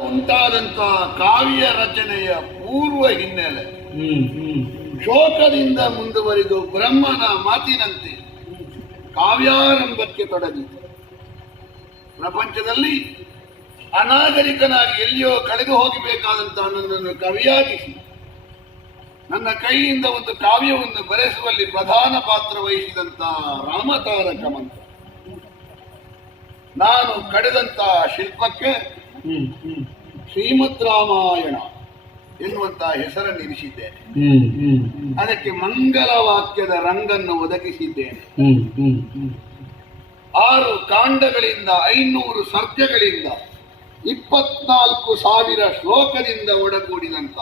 ಉಂಟಾದಂತ ಕಾವ್ಯ ರಚನೆಯ ಪೂರ್ವ ಹಿನ್ನೆಲೆ. ಶೋಕದಿಂದ ಮುಂದುವರಿದು ಬ್ರಹ್ಮನ ಮಾತಿನಂತೆ ಕಾವ್ಯಾರಂಭಕ್ಕೆ ತೊಡಗಿತು. ಪ್ರಪಂಚದಲ್ಲಿ ಅನಾಗರಿಕನಾಗಿ ಎಲ್ಲಿಯೋ ಕಳೆದು ಹೋಗಬೇಕಾದಂತಹ ನನ್ನನ್ನು ಕವಿಯಾಗಿಸಿ ನನ್ನ ಕೈಯಿಂದ ಒಂದು ಕಾವ್ಯವನ್ನು ಬರೆಸುವಲ್ಲಿ ಪ್ರಧಾನ ಪಾತ್ರ ವಹಿಸಿದಂತ ರಾಮತಾರಕ ಮಂತ್ರ. ನಾನು ಕಡೆದಂತಹ ಶಿಲ್ಪಕ್ಕೆ ಶ್ರೀಮದ್ ರಾಮಾಯಣ ಎನ್ನುವಂತಹ ಹೆಸರನ್ನು ಇರಿಸಿದ್ದೇನೆ. ಅದಕ್ಕೆ ಮಂಗಲ ವಾಕ್ಯದ ರಂಗನ್ನು ಒದಗಿಸಿದ್ದೇನೆ. ಆರು ಕಾಂಡಗಳಿಂದ ಐನೂರು ಸರ್ಗಗಳಿಂದ ಇಪ್ಪತ್ನಾಲ್ಕು ಸಾವಿರ ಶ್ಲೋಕದಿಂದ ಒಡಗೂಡಿದಂತ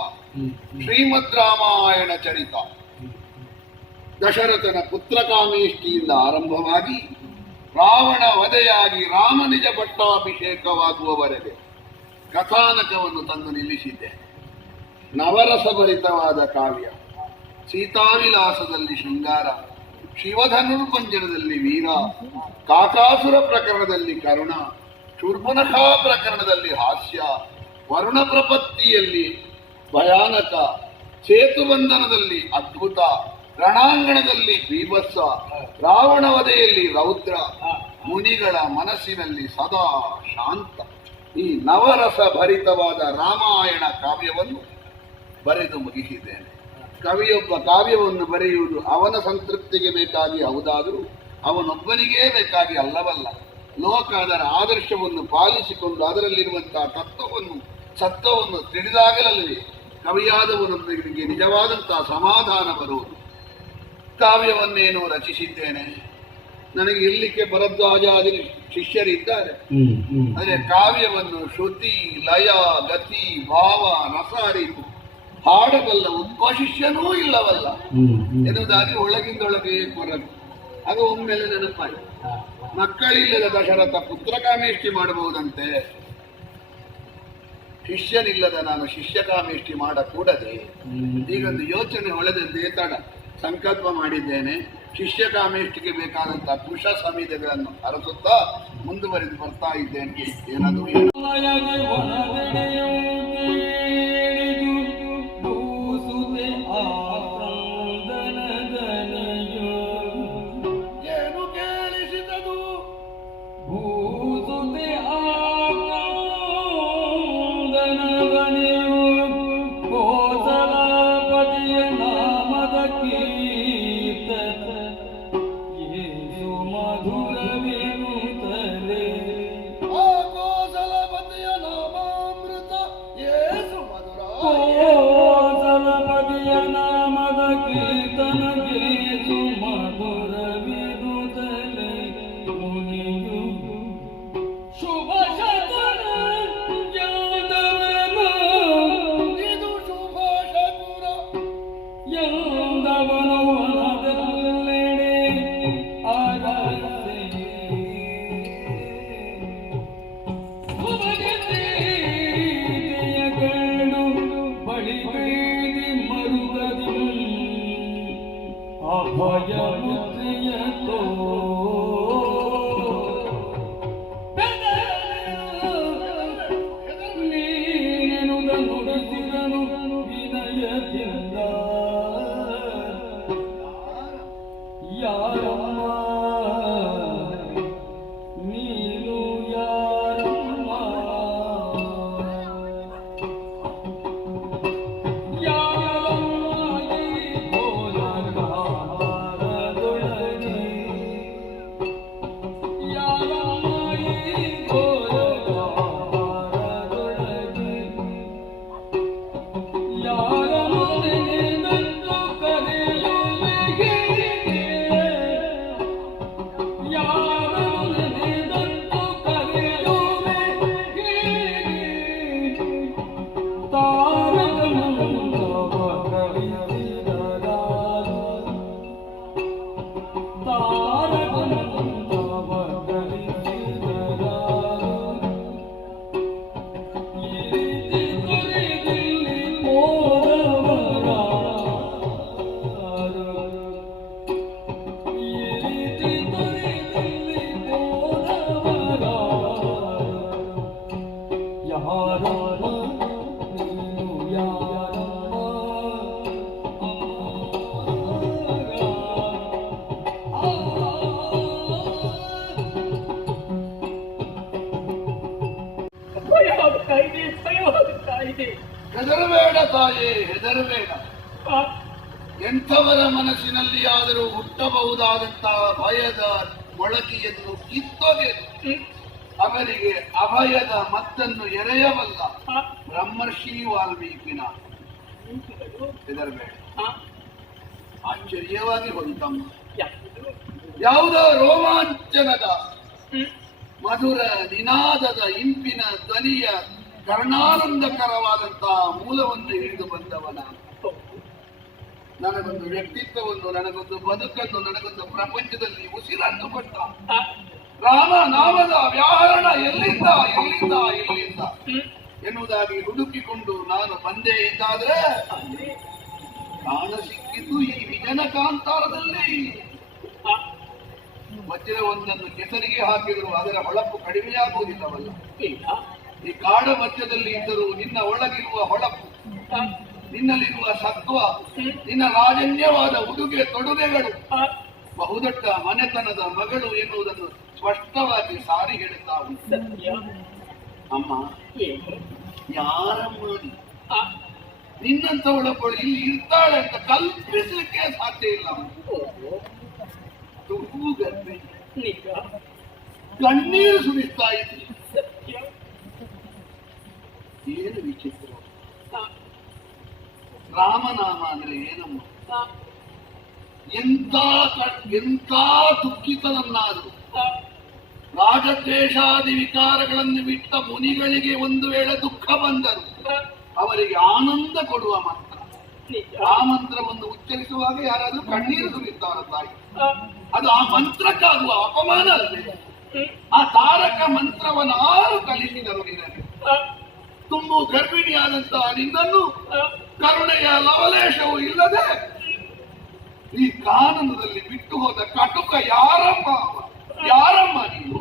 ಶ್ರೀಮದ್ ರಾಮಾಯಣ ಚರಿತ. ದಶರಥನ ಪುತ್ರಕಾಮೇಷ್ಟಿಯಿಂದ ಆರಂಭವಾಗಿ ರಾವಣ ವಧೆಯಾಗಿ ರಾಮನಿಜ ಪಟ್ಟಾಭಿಷೇಕವಾಗುವವರೆಗೆ ಕಥಾನಕವನ್ನು ತಂದು ನಿಲ್ಲಿಸಿದ್ದೇನೆ ನವರಸಭರಿತವಾದ ಕಾವ್ಯ, ಸೀತಾವಿಲಾಸದಲ್ಲಿ ಶೃಂಗಾರ ಶಿವಧನುರ್ಪಂಜನದಲ್ಲಿ ವೀರ, ಕಾಕಾಸುರ ಪ್ರಕರಣದಲ್ಲಿ ಕರುಣ ಚುರ್ಮುನಖಾ ಪ್ರಕರಣದಲ್ಲಿ ಹಾಸ್ಯ ವರುಣ ಪ್ರಪತ್ತಿಯಲ್ಲಿ ಭಯಾನಕ, ಸೇತುಬಂಧನದಲ್ಲಿ ಅದ್ಭುತ, ರಣಾಂಗಣದಲ್ಲಿ ಬೀಭತ್ಸ ರಾವಣವದೆಯಲ್ಲಿ ರೌದ್ರ, ಮುನಿಗಳ ಮನಸ್ಸಿನಲ್ಲಿ ಸದಾ ಶಾಂತ. ಈ ನವರಸ ಭರಿತವಾದ ರಾಮಾಯಣ ಕಾವ್ಯವನ್ನು ಬರೆದು ಮುಗಿಸಿದ್ದೇನೆ. ಕವಿಯೊಬ್ಬ ಕಾವ್ಯವನ್ನು ಬರೆಯುವುದು ಅವನ ಸಂತೃಪ್ತಿಗೆ ಬೇಕಾಗಿ ಹೌದಾದರೂ ಅವನೊಬ್ಬನಿಗೇ ಬೇಕಾಗಿ ಅಲ್ಲವಲ್ಲ. ಲೋಕ ಅದರ ಆದರ್ಶವನ್ನು ಪಾಲಿಸಿಕೊಂಡು ಅದರಲ್ಲಿರುವಂತಹ ತತ್ವವನ್ನು, ಸತ್ವವನ್ನು ತಿಳಿದಾಗಲಲ್ಲದೆ ಕವಿಯಾದವನೊಬ್ಬನಿಗೆ ನಿಜವಾದಂತಹ ಸಮಾಧಾನ ಬರುವುದು. ಕಾವ್ಯವನ್ನೇನು ರಚಿಸಿದ್ದೇನೆ. ನನಗೆ ಇರ್ಲಿಕ್ಕೆ ಭರದ್ವಾಜಾದಿ ಶಿಷ್ಯರಿದ್ದಾರೆ. ಅಂದ್ರೆ ಕಾವ್ಯವನ್ನು ಶ್ರುತಿ ಲಯ ಗತಿ ಭಾವ ರಸ ಅರಿತು ಹಾಡಬಲ್ಲ ಒಬ್ಬ ಶಿಷ್ಯನೂ ಇಲ್ಲವಲ್ಲ. ಎನ್ನುವುದಾಗಿ ಒಳಗಿಂದೊಳಗೆ ಕೊರಗು. ಆಗ ಒಮ್ಮೆಲೆ ನೆನಪಾಯಿತು. ಮಕ್ಕಳಿಲ್ಲದ ದಶರಥ ಪುತ್ರಕಾಮೇಷ್ಟಿ ಮಾಡಬಹುದಂತೆ. ಶಿಷ್ಯನಿಲ್ಲದ ನಾನು ಶಿಷ್ಯಕಾಮೇಷ್ಟಿ ಮಾಡಕೂಡದೆ. ಹ್ಮ್. ಈಗೊಂದು ಯೋಚನೆ ಒಳದಂತೆ ತಡ. ಸಂಕಲ್ಪ ಮಾಡಿದ್ದೇನೆ. ಶಿಷ್ಯಕಾಮೇಷ್ಟಿಗೆ ಬೇಕಾದಂತಹ ಪುರುಷ ಸಮಿತಿಗಳನ್ನು ಹರಸುತ್ತಾ ಮುಂದುವರೆದು ಬರ್ತಾ ಇದ್ದೇನೆ. ಏನಾದರೂ ಮತ್ತನ್ನು ಬ್ರಹ್ಮರ್ಷಿ ವಾಲ್ಮೀಕಿನ. ಹೆದರಬೇಡ ಆಶ್ಚರ್ಯವಾಗಿ ಹೊಂತಮ್ಮ ಯಾವುದು? ಯಾವುದೋ ರೋಮಾಂಚನದ ಮಧುರ ನಿನಾದದ ಇಂಪಿನ ಧ್ವನಿಯ ಕರ್ಣಾನಂದಕರವಾದಂತಹ ಮೂಲವನ್ನು ಹಿಡಿದು ಬಂದವನ. ನನಗೊಂದು ವ್ಯಕ್ತಿತ್ವವನ್ನು ನನಗೊಂದು ಬದುಕನ್ನು ನನಗೊಂದು ಪ್ರಪಂಚದಲ್ಲಿ ಉಸಿರನ್ನು ಕೊಟ್ಟ. ಆ, ರಾಮ ನಾಮದ ವ್ಯಾಹರಣ ಎಲ್ಲಿಂದ ಎಲ್ಲಿಂದ? ಎಲ್ಲಿಂದ ಎನ್ನುವುದಾಗಿ ಹುಡುಕಿಕೊಂಡು ನಾನು ಬಂದೆ ಎಂದಾದ್ರೆ ಕಾಣ ಸಿಕ್ಕಿದ್ದು ಈ ವಿಜನ ಕಾಂತಾರದಲ್ಲಿ ವಜ್ರವೊಂದನ್ನು ಕೆಸರಿಗೆ ಹಾಕಿದರೂ ಅದರ ಹೊಳಪು ಕಡಿಮೆಯಾಗುವುದಿಲ್ಲವಲ್ಲ. ಈ ಕಾಡ ಮಧ್ಯದಲ್ಲಿ ಇದ್ದರೂ ನಿನ್ನ ಒಳಗಿರುವ ಹೊಳಪು ನಿನ್ನಲ್ಲಿರುವ ಸತ್ವ ನಿನ್ನ ರಾಜನ್ಯವಾದ ಉಡುಗೆ ತೊಡುಗೆಗಳು ಬಹುದೊಡ್ಡ ಮನೆತನದ ಮಗಳು ಎನ್ನುವುದನ್ನು ಸ್ಪಷ್ಟವಾಗಿ ಸಾರಿ ಹೇಳುತ್ತಾ ಉಂಟು ಸತ್ಯ ಅಮ್ಮ ಏನು ಯಾರಮ್ಮ ನೀ? ಆ, ನಿನ್ನಂಥವಳೊಬ್ಬಳು ಇಲ್ಲಿ ಇರ್ತಾಳೆ ಅಂತ ಕಲ್ಪಿಸಲಿಕ್ಕೆ ಸಾಧ್ಯ ಇಲ್ಲ ಓಹೋ, ತುಂಬು ಗರ್ಭಿಣಿ ನಿಜ ಕಣ್ಣೀರು ಸುರಿಸ್ತಾ ಇದ್ರಿ ಸತ್ಯ ಏನು ವಿಚಿತ್ರ ಆ, ರಾಮನಾಮ ಅಂದ್ರೆ ಏನಮ್ಮ ಆ, ಎಂತ ಕ- ಎಂತ ದುಃಖಿತನನ್ನಾದರೂ ಆ, ರಾಗದ್ವೇಷಾದಿ ವಿಕಾರಗಳನ್ನು ಬಿಟ್ಟ ಮುನಿಗಳಿಗೆ ಒಂದು ವೇಳೆ ದುಃಖ ಬಂದರು ಅವರಿಗೆ ಆನಂದ ಕೊಡುವ ಮಂತ್ರ. ಆ ಮಂತ್ರವನ್ನು ಉಚ್ಚರಿಸುವಾಗ ಯಾರಾದರೂ ಕಣ್ಣೀರು ಸುರಿತಾರ ತಾಯಿ? ಅದು ಆ ಮಂತ್ರಕ್ಕಾಗುವ ಅಪಮಾನ ಅಲ್ಲದೆ ಆ ತಾರಕ ಮಂತ್ರವನ್ನು ಆರು ಆ, ತುಂಬು ಗರ್ಭಿಣಿಯಾದಂತಹ ನಿನ್ನನ್ನು ಕರುಣೆಯ ಲವಲೇಶವೂ ಇಲ್ಲದೆ ಈ ಕಾನನದಲ್ಲಿ ಬಿಟ್ಟು ಹೋದ ಕಟುಕ ಯಾರಮ್ಮ? ಯಾರಮ್ಮ ನೀನು?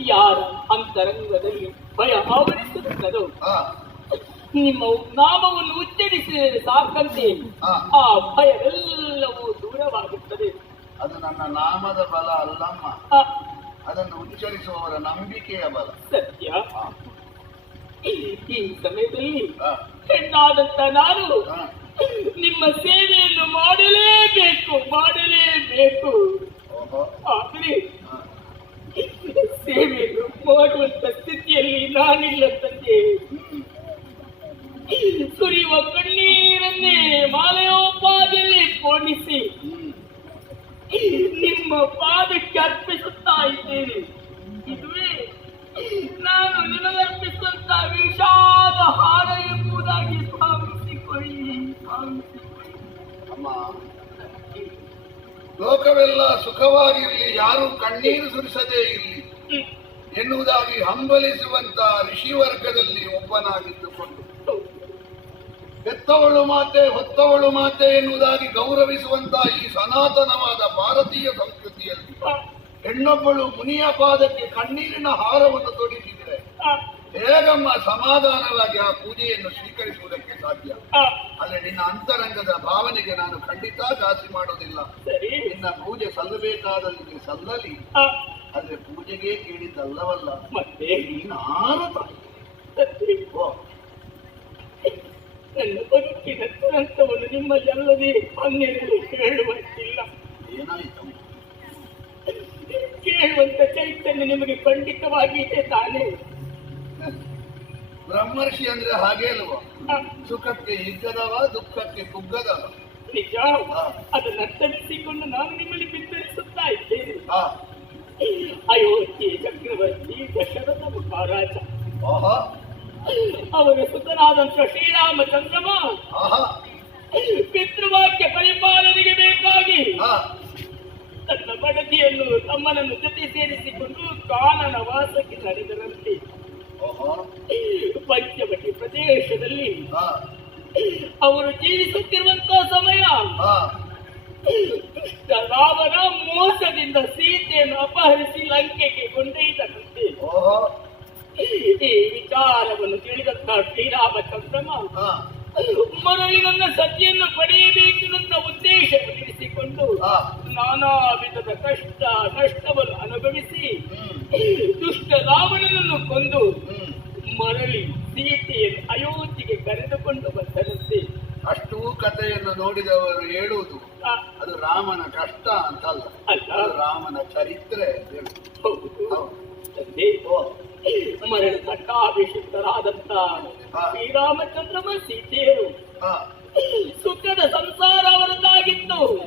ಯಾರ ಅಂತರಂಗದಲ್ಲಿ ಭಯ ಆವರಿಸುತ್ತದೋ? ನಿಮ್ಮ ನಾಮವನ್ನು ಉಚ್ಚರಿಸಿದರೆ ಸಾಕಂತೆ. ಆ. ಭಯ ಭಯವೆಲ್ಲವೂ ದೂರವಾಗುತ್ತದೆ. ಅದು ನನ್ನ ನಾಮದ ಬಲ ಅಲ್ಲಮ್ಮ. ಅದನ್ನು ಉಚ್ಚರಿಸುವವರ ನಂಬಿಕೆಯ ಬಲ. ಸತ್ಯ. ಈ ಸಮಯದಲ್ಲಿ ಹೆಣ್ಣಾದಂತ ನಾನು. ನಿಮ್ಮ ಸೇವೆಯನ್ನು ಮಾಡಲೇಬೇಕು ಮಾಡಲೇಬೇಕು. ಆದರೆ ಸೇವೆಯನ್ನು ಮಾಡುವಂತ ಸ್ಥಿತಿಯಲ್ಲಿ ನಾನಿಲ್ಲ ತಂದೆ. ಸುರಿಯುವ ಕಣ್ಣೀರನ್ನೇ ಮಾಲೆಯೋಪಾದಿಯಲ್ಲಿ ಕೋಣಿಸಿ ನಿಮ್ಮ ಪಾದಕ್ಕೆ ಅರ್ಪಿಸುತ್ತಾ ಇದ್ದೇನೆ ಇದುವೇ ನಾನು ಲೋಕವೆಲ್ಲ ಸುಖವಾಗಿರಲಿ ಯಾರು ಕಣ್ಣೀರು ಸುರಿಸದೇ ಇರಲಿ. ಎನ್ನುವುದಾಗಿ ಹಂಬಲಿಸುವಂತ ಋಷಿವರ್ಗದಲ್ಲಿ ಒಬ್ಬನಾಗಿದ್ದುಕೊಂಡು ಹೆತ್ತವಳು ಮಾತೆ, ಹೊತ್ತವಳು ಮಾತೆ ಎನ್ನುವುದಾಗಿ ಗೌರವಿಸುವಂತ ಈ ಸನಾತನವಾದ ಭಾರತೀಯ ಸಂಸ್ಕೃತಿಯಲ್ಲಿ ಹೆಣ್ಣೊಬ್ಬಳು ಮುನಿಯ ಪಾದಕ್ಕೆ ಕಣ್ಣೀರಿನ ಹಾರವನ್ನು ತೊಡಿಸಿದರೆ, ಹೇಗಮ್ಮ ಸಮಾಧಾನವಾಗಿ ಆ ಪೂಜೆಯನ್ನು ಸ್ವೀಕರಿಸುವುದಕ್ಕೆ ಸಾಧ್ಯ. ಆದರೆ ನಿನ್ನ ಅಂತರಂಗದ ಭಾವನೆಗೆ ನಾನು ಖಂಡಿತ ಜಾಸ್ತಿ ಮಾಡೋದಿಲ್ಲ. ಸರಿ. ನಿನ್ನ ಪೂಜೆ ಸಲ್ಲಬೇಕಾದಲ್ಲಿ ಸಲ್ಲಲಿ. ಆದ್ರೆ ಪೂಜೆಗೆ ಕೇಳಿದ್ದಲ್ಲವಲ್ಲ. ಮತ್ತೆ? ನೀನು ಸರಿ. ಓ. ನನ್ನ ಬದುಕಿನ ದುರಂತವನ್ನು ನಿಮ್ಮಲ್ಲಿ ಅಲ್ಲದೆ ಅನ್ನೆರಡು ಹೇಳುವಂತಿಲ್ಲ. ಏನಾಯ್ತು? ಕೇಳುವಂತ ಚೈತನ್ಯ ನಿಮಗೆ ಖಂಡಿತವಾಗಿ ಇದೆ ತಾನೇ. ಬ್ರಹ್ಮರ್ಷಿ ಅಂದ್ರೆ ಹಾಗೆ ಅಲ್ವಾ? ಸುಖಕ್ಕೆ ಹಿಗ್ಗದವ ದುಃಖಕ್ಕೆ ಕುಗ್ಗದವ. ನಿಜ. ಅದನ್ನು ಅರ್ಥವಿಸಿಕೊಂಡು ನಾನು ನಿಮ್ಮಲ್ಲಿ ಬಿತ್ತರಿಸುತ್ತಾ ಇದ್ದೇನೆ. ಅಯೋಧ್ಯೆ ಚಕ್ರವರ್ತಿ ದಶರಥ ಮಹಾರಾಜ. ಅವರ ಸುತನಾದಂತ ಶ್ರೀರಾಮಚಂದ್ರಮ ಪಿತೃವಾಕ್ಯ ಪರಿಪಾಲನೆಗೆ ಬೇಕಾಗಿ ತನ್ನ ಬಡತಿಯನ್ನು ತಮ್ಮನನ್ನು ಜೊತೆ ಸೇರಿಸಿಕೊಂಡು ಕಾನನ ವಾಸಕ್ಕೆ ನಡೆದರಂತೆ. ಪಂಚವಟಿ ಪ್ರದೇಶದಲ್ಲಿ ಅವರು ಜೀವಿಸುತ್ತಿರುವಂತಹ ಸಮಯ. ರಾಮನ ಮೋಸದಿಂದ ಸೀತೆಯನ್ನು ಅಪಹರಿಸಿ ಲಂಕೆಗೆ ಕೊಂಡೊಯ್ದನಂತೆ ಈ ವಿಚಾರವನ್ನು ತಿಳಿದಂತ ಶ್ರೀರಾಮಚಂದ್ರಮ ಮರಳಿ ನನ್ನ ಸತಿಯನ್ನು ಪಡೆಯಬೇಕೆನ್ನುವ ಉದ್ದೇಶವಿರಿಸಿಕೊಂಡು ಆ, ನಾನಾ ವಿಧದ ಕಷ್ಟ ನಷ್ಟವನ್ನು ಅನುಭವಿಸಿ ದುಷ್ಟ ರಾವಣನನ್ನು ಕೊಂದು ಮರಳಿ ಸೀತೆಯನ್ನು ಅಯೋಧ್ಯೆಗೆ ಕರೆದುಕೊಂಡು ಬಂದರಂತೆ ಅಷ್ಟು ಕಥೆಯನ್ನು ನೋಡಿದವರು ಹೇಳುವುದು ಅದು ರಾಮನ ಕಷ್ಟ ಅಂತಲ್ಲ. ರಾಮನ ಚರಿತ್ರೆ. ಹೌದು. ಹೌದು. ತಂದೆ, ಓ ಕಟ್ಟಾಭಿಷಿಕ್ತರಾದಂತ. ಶ್ರೀರಾಮಚಂದ್ರಮ ಸೀತೆಯರು. ಸುಖದ ಸಂಸಾರ ಅವರದ್ದಾಗಿತ್ತು.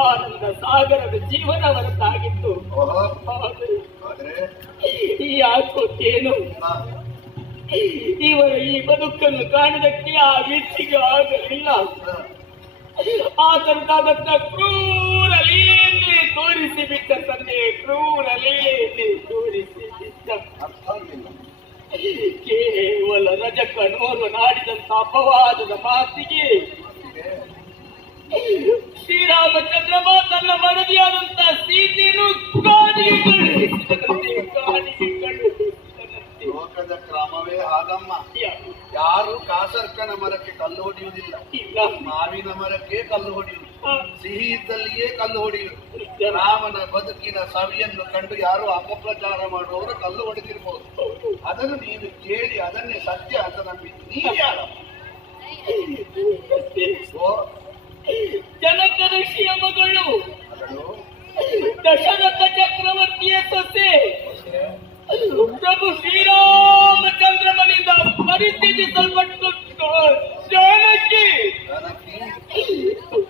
ಆನಂದ ಸಾಗರದ ಜೀವನ ಅವರದ್ದಾಗಿತ್ತು. ಯಾಕೋತೇನು ಇವರ ಈ ಬದುಕನ್ನು ಕಾಣದಕ್ಕೆ ಆ ವ್ಯಕ್ತಿಗೆ ಆಗಲಿಲ್ಲ. ಆ, ತರದಾದಂತ ಕ್ರೂರ ತೋರಿಸಿ ಬಿಟ್ಟ ತಂದೆ ಕ್ರೂರ ತೋರಿಸಿ. ಅರ್ಥ ಕೇವಲ ರಜಕ ನೋರ್ವ ನಾಡಿದಂತ ಅಪವಾದದ ಮಾತಿಗೆ. ಶ್ರೀರಾಮಚಂದ್ರ ತನ್ನ ಮಡದಿಯಾದಂತ ಸೀತೆಯನ್ನು ಕಾಡಿಗೆ ಕಳುಹಿಸಿದನಂತೆ ಕಾಡಿಗೆ ಕಳುಹಿಸಿದನಂತೆ ಲೋಕದ ಕ್ರಮವೇ ಹಾಗಮ್ಮ. ಯಾರು? ಕಾಸರ್ಕನ ಮರಕ್ಕೆ ಕಲ್ಲು ಹೊಡೆಯುವುದಿಲ್ಲ. ಮಾವಿನ ಮರಕ್ಕೆ ಕಲ್ಲು ಹೊಡೆಯುವುದು. ಸಿಹಿ ಇದ್ದಲ್ಲಿಯೇ ಕಲ್ಲು ಹೊಡೆಯುವುದು. ರಾಮನ ಬದುಕಿನ ಸವಿಯನ್ನು ಕಂಡು ಯಾರು ಅಪಪ್ರಚಾರ ಮಾಡುವವರು ಕಲ್ಲು ಹೊಡೆದಿರ್ಬೋದು. ಹೌದು. ಅದನ್ನು ನೀನು ಕೇಳಿ ಅದನ್ನೇ ಸತ್ಯ ಅಂತ ನಂಬಿದ್ದು. ನೀ ಯಾರ? ಜನಕ ಋಷಿಯ ಮಗಳು. ದಶರಥ ಚಕ್ರವರ್ತಿಯ ಸೊಸೆ. ಪ್ರಭು ಶ್ರೀರಾಮಚಂದ್ರಮನಿಂದ ಪರಿತ್ಯಜಿಸಲ್ಪಟ್ಟು ಜಾನಕಿ. ಜಾನಕಿ.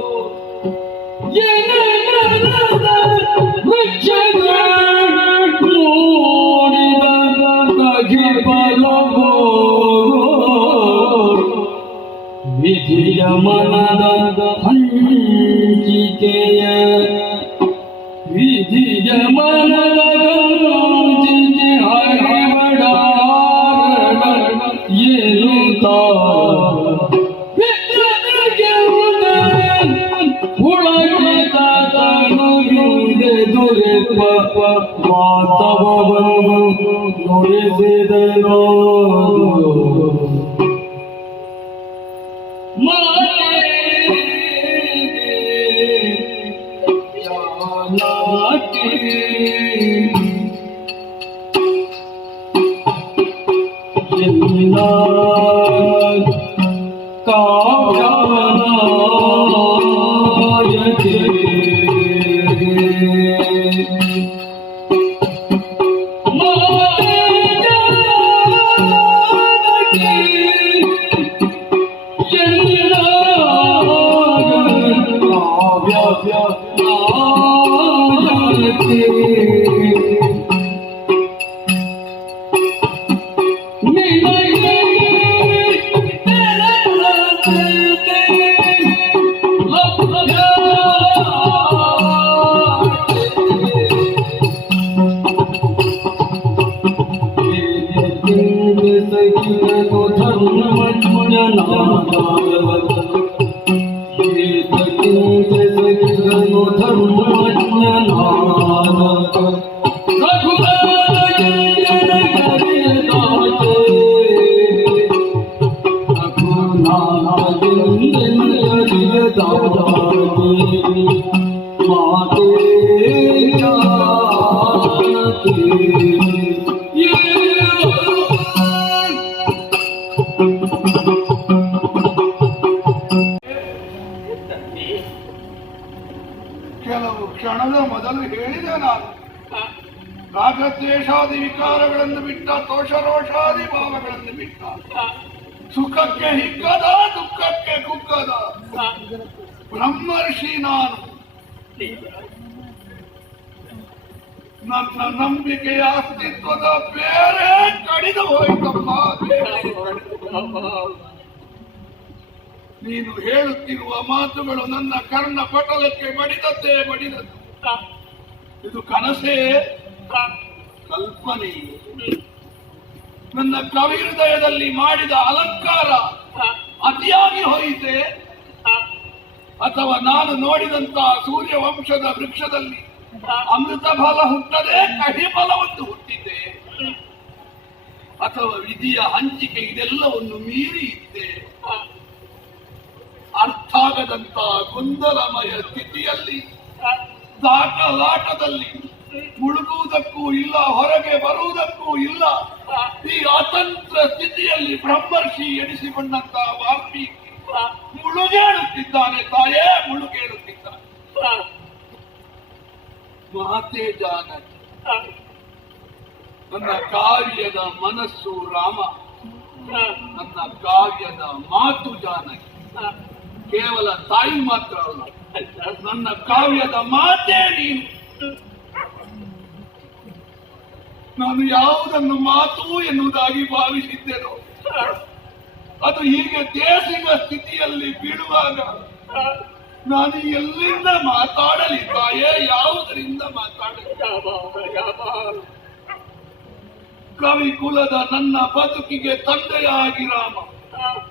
Mãe! ಕೆಲವು ಕ್ಷಣದ ಮೊದಲು ಹೇಳಿದೆ ನಾನು. ರಾಗದ್ವೇಷಾದಿ ವಿಕಾರಗಳನ್ನು ಬಿಟ್ಟ, ದೋಷರೋಷಾದಿ ಭಾವಗಳನ್ನು ಬಿಟ್ಟ. ಸುಖಕ್ಕೆ ಹಿಕ್ಕದ ದುಃಖಕ್ಕೆ ಕುಗ್ಗದ. ಬ್ರಹ್ಮರ್ಷಿ ನಾನು. ನನ್ನ ನಂಬಿಕೆಯ ಅಸ್ತಿತ್ವದ ಬೇರೆ ಕಡಿದು ಹೋಯ್ತಮ್ಮ. ನೀನು ಹೇಳುತ್ತಿರುವ ಮಾತುಗಳು ನನ್ನ ಕರ್ಣ ಪಟಲಕ್ಕೆ ಬಡಿದದ್ದೇ ಬಡಿದದ್ದು. ಇದು ಕನಸೇ ಕಲ್ಪನೆ. ನನ್ನ ಕವಿ ಹೃದಯದಲ್ಲಿ ಮಾಡಿದ ಅಲಂಕಾರ ಅತಿಯಾಗಿ ಹೋಯಿತೆ ಅಥವಾ ನಾನು ನೋಡಿದಂತಹ ಸೂರ್ಯ ವಂಶದ ವೃಕ್ಷದಲ್ಲಿ ಅಮೃತ ಫಲ ಹುಟ್ಟದೆ, ಕಹಿ ಫಲವನ್ನು ಹುಟ್ಟಿದೆ. ಅಥವಾ ವಿಧಿಯ ಹಂಚಿಕೆ ಇದೆಲ್ಲವನ್ನು ಮೀರಿ ಇದ್ದೆ. ಅರ್ಥಾಗದಂತ ಗೊಂದಲಮಯ ಸ್ಥಿತಿಯಲ್ಲಿ ದಾಟಲಾಟದಲ್ಲಿ ಮುಳುಗುವುದಕ್ಕೂ ಇಲ್ಲ, ಹೊರಗೆ ಬರುವುದಕ್ಕೂ ಇಲ್ಲ. ಈ ಅತಂತ್ರ ಸ್ಥಿತಿಯಲ್ಲಿ ಬ್ರಹ್ಮರ್ಷಿ ಎಣಿಸಿಕೊಂಡಂತ ವಾಲ್ಮೀಕಿ ಮುಳುಗೇಳುತ್ತಿದ್ದಾನೆ, ತಾಯೇ ಮುಳುಗೇಳುತ್ತಿದ್ದಾನೆ. ಮಾತೆ ಜಾನಕಿ ನನ್ನ ಕಾವ್ಯದ ಮನಸ್ಸು ರಾಮ ನನ್ನ ಕಾವ್ಯದ ಮಾತು ಜಾನಕಿ. ಕೇವಲ ತಾಯಿ ಮಾತ್ರ ಅಲ್ಲ. ನನ್ನ ಕಾವ್ಯದ ಮಾತೇ ನೀನು. ನಾನು ಯಾವುದನ್ನು ಮಾತು ಎನ್ನುವುದಾಗಿ ಭಾವಿಸಿದ್ದೆನೋ, ಅದು ಹೀಗೆ ದೇಸಿಗ ಸ್ಥಿತಿಯಲ್ಲಿ ಬೀಳುವಾಗ ನಾನು ಎಲ್ಲಿಂದ ಮಾತಾಡಲಿ ತಾಯೇ ಯಾವುದರಿಂದ ಮಾತಾಡಲಿ ಕವಿ ಕುಲದ ನನ್ನ ಬದುಕಿಗೆ ತಂದೆಯಾಗಿ ರಾಮ,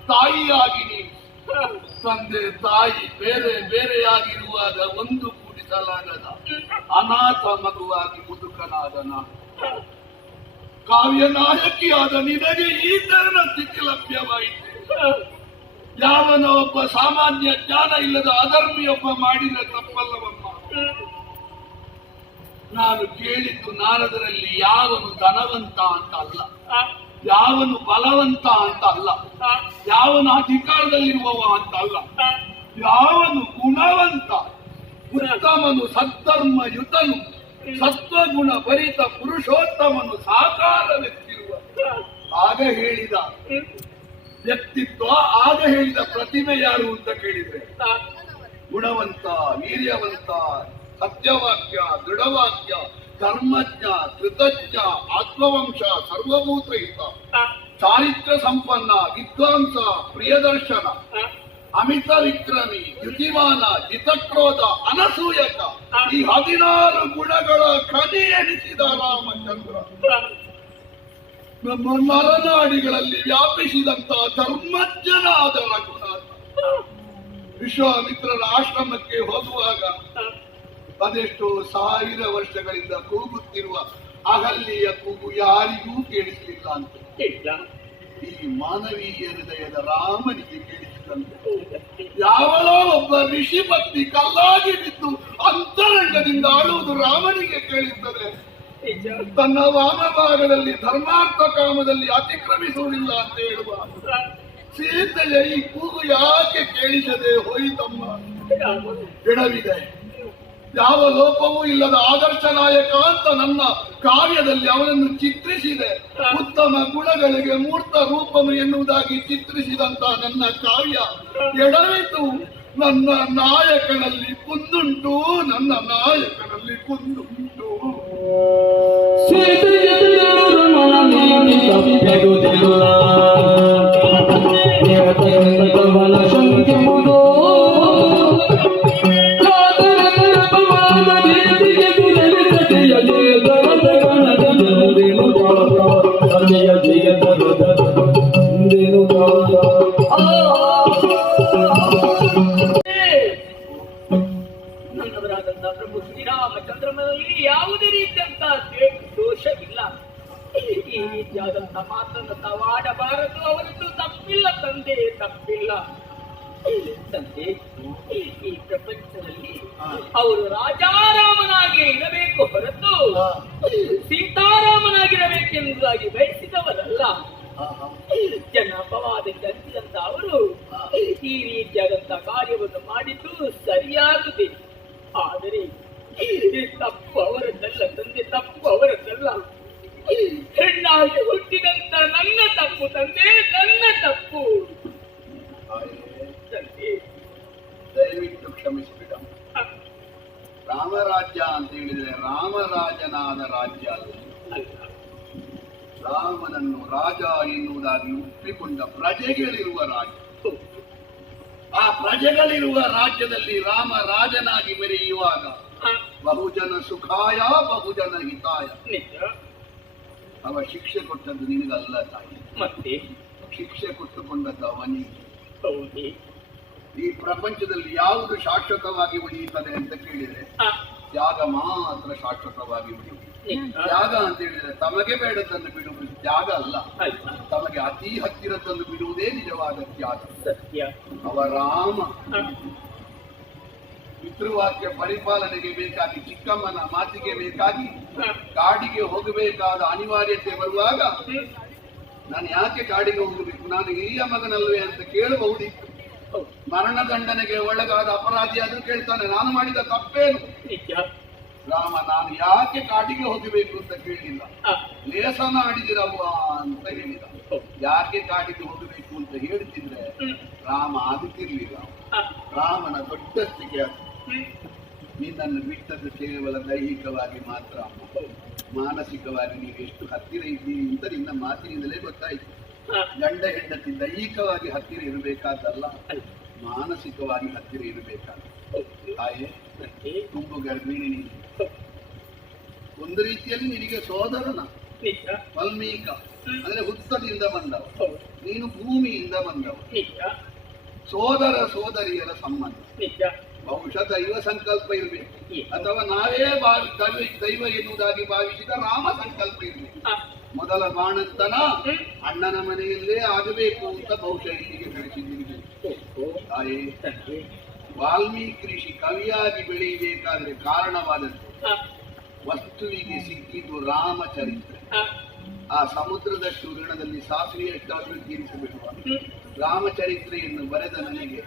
ತಾಯಿಯಾಗಿ ನೀನು. ತಂದೆ, ತಾಯಿ ಬೇರೆ ಬೇರೆಯಾಗಿರುವಾಗ ಒಂದು ಕೂಡಿಸಲಾಗದ ಅನಾಥ ಮಗುವಾಗಿ ನಾನು ಕಾವ್ಯ ನಾಯಕಿಯಾದ ನಿನಗೆ ಈ ತರನ ಸ್ಥಿತಿ ಲಭ್ಯವಾಯಿತು. ಯಾವನ ಒಬ್ಬ ಸಾಮಾನ್ಯ ಜ್ಞಾನ ಇಲ್ಲದ ಅಧರ್ಮಿಯೊಬ್ಬ ಮಾಡಿದ ತಪ್ಪಲ್ಲವಮ್ಮ. ನಾನು ಕೇಳಿದ್ದು ನಾರದರಲ್ಲಿ ಯಾವನು ಧನವಂತ ಅಂತ ಅಲ್ಲ ಯಾವನು ಬಲವಂತ ಅಂತ ಅಲ್ಲ. ಯಾವನು ಅಧಿಕಾರದಲ್ಲಿರುವವ ಅಂತ ಅಲ್ಲ. ಯಾವನು ಗುಣವಂತ? ಉತ್ತಮನು ಸದ್ಧರ್ಮ ಯುತನು ಸತ್ವಗುಣ ಭರಿತ ಪುರುಷೋತ್ತಮನು, ಸಾಕಾರ ವ್ಯಕ್ತಿರುವ. ಆಗ ಹೇಳಿದ, ವ್ಯಕ್ತಿತ್ವ ಆಗ ಹೇಳಿದ ಪ್ರತಿಮೆ ಯಾರು ಅಂತ ಕೇಳಿದ್ರೆ, ಗುಣವಂತ, ವೀರ್ಯವಂತ ಸತ್ಯವಾಕ್ಯ, ದೃಢವಾಕ್ಯ ಕರ್ಮಜ್ಞ ಕೃತಜ್ಞ, ಆತ್ಮವಂಶ ಸರ್ವಭೂತಯುತ ಚಾರಿತ್ರ ಸಂಪನ್ನ, ವಿದ್ವಾಂಸ, ಪ್ರಿಯದರ್ಶನ. ಅಮಿತ ವಿಕ್ರಮಿ ಯುತಿಮಾನ ಹಿತಕ್ರೋಧ, ಅನಸೂಯಕ. ಈ ಹದಿನಾರು ಗುಣಗಳ ಖನಿ ಎನಿಸಿದ ರಾಮಚಂದ್ರ. ನಮ್ಮ ಮರನಾಡಿಗಳಲ್ಲಿ ವ್ಯಾಪಿಸಿದಂತ ಧರ್ಮಜ್ಞನಾದ ರಘುನಾಥ. ವಿಶ್ವಾಮಿತ್ರರ ಆಶ್ರಮಕ್ಕೆ ಹೋಗುವಾಗ ಅದೆಷ್ಟೋ ಸಾವಿರ ವರ್ಷಗಳಿಂದ ಕೂಗುತ್ತಿರುವ ಅಗಲ್ಲಿಯ ಕೂಗು ಯಾರಿಗೂ ಕೇಳಿಸಲಿಲ್ಲ ಅಂತ. ಈ ಮಾನವೀಯ ಹೃದಯದ ರಾಮನಿಗೆ ಕೇಳಿಸಿದಂತೆ. ಯಾವಳೋ ಒಬ್ಬ ಋಷಿ ಪತ್ನಿ ಕಲ್ಲಾಗಿ ಬಿದ್ದು ಅಂತರಂಗದಿಂದ ಆಳುವುದು ರಾಮನಿಗೆ ಕೇಳಿದ್ದರೆ ತನ್ನ ವಾಮಭಾಗದಲ್ಲಿ ಧರ್ಮಾರ್ಥ ಕಾಮದಲ್ಲಿ ಅತಿಕ್ರಮಿಸುವುದಿಲ್ಲ ಅಂತ ಹೇಳುವ. ಸೀತೆಯ ಈ ಕೂಗು ಯಾಕೆ ಕೇಳಿಸದೆ ಹೋಯಿತಮ್ಮ? ಗಿಡವಿದೆ. ಎಡವಿದೆ ಯಾವ ಲೋಪವೂ ಇಲ್ಲದ ಆದರ್ಶ ನಾಯಕ ಅಂತ ನನ್ನ ಕಾರ್ಯದಲ್ಲಿ ಅವನನ್ನು ಚಿತ್ರಿಸಿದೆ. ಉತ್ತಮ ಗುಣಗಳಿಗೆ ಮೂರ್ತ ರೂಪನು ಎನ್ನುವುದಾಗಿ ಚಿತ್ರಿಸಿದಂತ ನನ್ನ ಕಾರ್ಯ. ಎಡವಿತು ನನ್ನ ನಾಯಕನಲ್ಲಿ ಕುಂದುಂಟು, ನನ್ನ ನಾಯಕನಲ್ಲಿ ಕುಂದುಂಟು. ಸೀತೆಯೆದುರು ಈ ಪ್ರಪಂಚದಲ್ಲಿ ಅವರು ರಾಜಾರಾಮನಾಗಿ ಇರಬೇಕು ಹೊರತು ಸೀತಾರಾಮನಾಗಿರಬೇಕೆಂಬುದಾಗಿ ಬಯಸಿದವರಲ್ಲ. ಜನ ಅಪವಾದಕ್ಕೆ ಅಂತಿದಂತ ಅವರು ಈ ರೀತಿಯಾದಂತಹ ಕಾರ್ಯವನ್ನು ಮಾಡಿದ್ದು ಸರಿಯಾದುದೇ ಆದರೆ ತಪ್ಪು ಅವರದ್ದಲ್ಲ ತಂದೆ ತಪ್ಪು ಅವರದ್ದಲ್ಲ. ಹೆಣ್ಣಾಗಿ ಹುಟ್ಟಿದಂತ ನನ್ನ ತಪ್ಪು ತಂದೆ ನನ್ನ ತಪ್ಪು. ದಯವಿಟ್ಟು ಕ್ಷಮಿಸಿಬಿಡ ರಾಮರಾಜ್ಯ ಅಂತ ಹೇಳಿದ್ರೆ ರಾಮರಾಜನಾದ ರಾಜ್ಯ ಅಲ್ಲ ರಾಮನನ್ನು ರಾಜ ಎನ್ನುವುದಾಗಿ ಒಪ್ಪಿಕೊಂಡ ಪ್ರಜೆಗಳಿರುವ ರಾಜ್ಯ. ಆ ಪ್ರಜೆಗಳಿರುವ ರಾಜ್ಯದಲ್ಲಿ ರಾಮ ರಾಜನಾಗಿ ಮೆರೆಯುವಾಗ ಬಹುಜನ ಸುಖಾಯ ಬಹುಜನ ಹಿತಾಯ. ಅವ ಶಿಕ್ಷೆ ಕೊಟ್ಟದ್ದು ನಿನಗಲ್ಲ ತಾಯಿ. ಮತ್ತೆ? ಶಿಕ್ಷೆ ಕೊಟ್ಟುಕೊಂಡದ್ದು ಅವನಿಗೆ ಈ ಪ್ರಪಂಚದಲ್ಲಿ ಯಾವುದು ಶಾಶ್ವತವಾಗಿ ಉಳಿಯುತ್ತದೆ ಅಂತ ಕೇಳಿದ್ರೆ ತ್ಯಾಗ ಮಾತ್ರ ಶಾಶ್ವತವಾಗಿ ಉಳಿಯುವುದು. ತ್ಯಾಗ ಅಂತ ಹೇಳಿದ್ರೆ ತಮಗೆ ಬೇಡದನ್ನು ಬಿಡುವುದು ತ್ಯಾಗ ಅಲ್ಲ. ತಮಗೆ ಅತಿ ತಂದು ಬಿಡುವುದೇ ನಿಜವಾದ ತ್ಯಾಗ ಅವ ರಾಮ. ಪಿತೃವಾಕ್ಯ ಪರಿಪಾಲನೆಗೆ ಬೇಕಾಗಿ ಚಿಕ್ಕಮ್ಮನ ಮಾತಿಗೆ ಬೇಕಾಗಿ ಕಾಡಿಗೆ ಹೋಗಬೇಕಾದ ಅನಿವಾರ್ಯತೆ ಬರುವಾಗ. ನಾನು ಯಾಕೆ ಕಾಡಿಗೆ ಹೋಗಬೇಕು? ನಾನು ಹಿರಿಯ ಮಗನಲ್ವೇ ಅಂತ ಕೇಳಬಹುದಿತ್ತು. ಹೌದು. ಮರಣದಂಡನೆಗೆ ಒಳಗಾದ ಅಪರಾಧಿ ಆದ್ರೂ ಕೇಳ್ತಾನೆ ನಾನು ಮಾಡಿದ ತಪ್ಪೇನು? ರಾಮ ನಾನು ಯಾಕೆ ಕಾಡಿಗೆ ಹೋಗಬೇಕು ಅಂತ ಕೇಳಿಲ್ಲ. ಲೇಸ ಲೇಸನ ಆಡಿದಿರವ್ವ ಅಂತ ಹೇಳಿದ. ಯಾಕೆ ಕಾಡಿಗೆ ಹೋಗಬೇಕು ಅಂತ ಹೇಳ್ತಿದ್ರೆ ರಾಮ ಅದಕ್ಕಿರ್ಲಿಲ್ಲ ರಾಮನ ದೊಡ್ಡ ಅದು. ನಿನ್ನನ್ನು ಬಿಟ್ಟದ್ದು ಕೇವಲ ದೈಹಿಕವಾಗಿ ಮಾತ್ರ. ಮಾನಸಿಕವಾಗಿ ನೀವು ಎಷ್ಟು ಹತ್ತಿರ ಇದ್ದೀರಿ ಅಂತ ನಿನ್ನ ಮಾತಿನಿಂದಲೇ ಗೊತ್ತಾಯ್ತು. ಗಂಡ ಹೆಂಡತಿ ದೈಹಿಕವಾಗಿ ಹತ್ತಿರ ಇರಬೇಕಾದಲ್ಲ. ಮಾನಸಿಕವಾಗಿ ಹತ್ತಿರ ಇರಬೇಕಾದ. ತಾಯೇ, ತುಂಬು ಗರ್ಭಿಣಿ ನೀನು. ಒಂದು ರೀತಿಯಲ್ಲಿ ನಿನಗೆ ಸೋದರನ, ವಾಲ್ಮೀಕ, ಅಂದ್ರೆ ಹುತ್ತದಿಂದ ಬಂದವ ನೀನು ಭೂಮಿಯಿಂದ ಬಂದವ ಸೋದರ ಸೋದರಿಯರ ಸಂಬಂಧ ಬಹುಶಃ ದೈವ ಸಂಕಲ್ಪ ಇರಬೇಕು. ಅಥವಾ ನಾವೇ ಭಾವಿ ದೈವ ಎನ್ನುವುದಾಗಿ ಭಾವಿಸಿದ ರಾಮ ಸಂಕಲ್ಪ ಇರಬೇಕು ಮೊದಲ ಬಾಣಂತನ ಅಣ್ಣನ ಮನೆಯಲ್ಲೇ ಆಗಬೇಕು ಅಂತ ಬಹುಶಃ ಇಲ್ಲಿಗೆ. ತಾಯೇ ವಾಲ್ಮೀಕಿ ಋಷಿ ಕವಿಯಾಗಿ ಬೆಳೆಯಬೇಕಾದ್ರೆ ಕಾರಣವಾದದ್ದು. ವಸ್ತುವಿಗೆ ಸಿಕ್ಕಿದ್ದು ರಾಮಚರಿತ್ರೆ. ಆ ಸಮುದ್ರದಷ್ಟು ಋಣದಲ್ಲಿ ಸಾಸಿವೆಯಷ್ಟಾದ್ರೂ ತೀರಿಸಬೇಡುವ ಹ್ಮ್. ರಾಮಚರಿತ್ರೆಯನ್ನು ಬರೆದ ನನಗೆ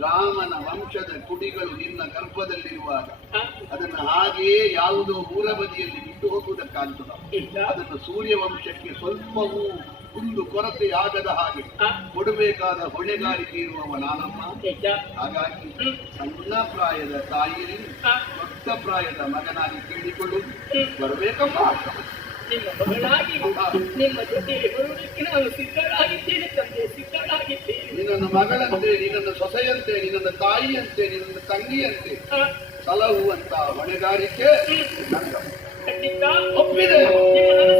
ರಾಮನ ವಂಶದ ಕುಡಿಗಳು ನಿನ್ನ ಗರ್ಭದಲ್ಲಿರುವಾಗ ಅದನ್ನು ಹಾಗೆಯೇ ಯಾವುದೋ ಊರ ಬದಿಯಲ್ಲಿ ಬಿಟ್ಟು ಹೋಗುವುದಕ್ಕಾಗ್ತದ. ಅದನ್ನು ಸೂರ್ಯ ವಂಶಕ್ಕೆ ಸ್ವಲ್ಪವೂ ಕುಂದು ಕೊರತೆಯಾಗದ ಹಾಗೆ ಕೊಡಬೇಕಾದ ಹೊಣೆಗಾರಿಕೆ ಇರುವವ ನಾನಮ್ಮ. ಹಾಗಾಗಿ ಸಣ್ಣ ಪ್ರಾಯದ ತಾಯಿಯಲ್ಲಿ ದೊಡ್ಡ ಪ್ರಾಯದ ಮಗನಾಗಿ ಕೇಳಿಕೊಳ್ಳುವುದು. ಬರಬೇಕಮ್ಮ. ನಿಮ್ಮ ಮಗಳಾಗಿ ನಿಮ್ಮ ಜೊತೆ ಬರುವುದಕ್ಕೆ ನಾನು ಸಿದ್ಧಳಾಗಿದ್ದೇನೆ ತಂದೆ ಸಿದ್ಧಳಾಗಿದ್ದೇನೆ. ನಿನ್ನ ಮಗಳಂತೆ ನಿನ್ನ ಸೊಸೆಯಂತೆ ನಿನ್ನ ತಾಯಿಯಂತೆ ನಿನ್ನ ತಂಗಿಯಂತೆ ಸಲಹುವಂತ ಹೊಣೆಗಾರಿಕೆ ಒಪ್ಪಿದೆ ಖಂಡಿತ. ಒಪ್ಪಿದೆ.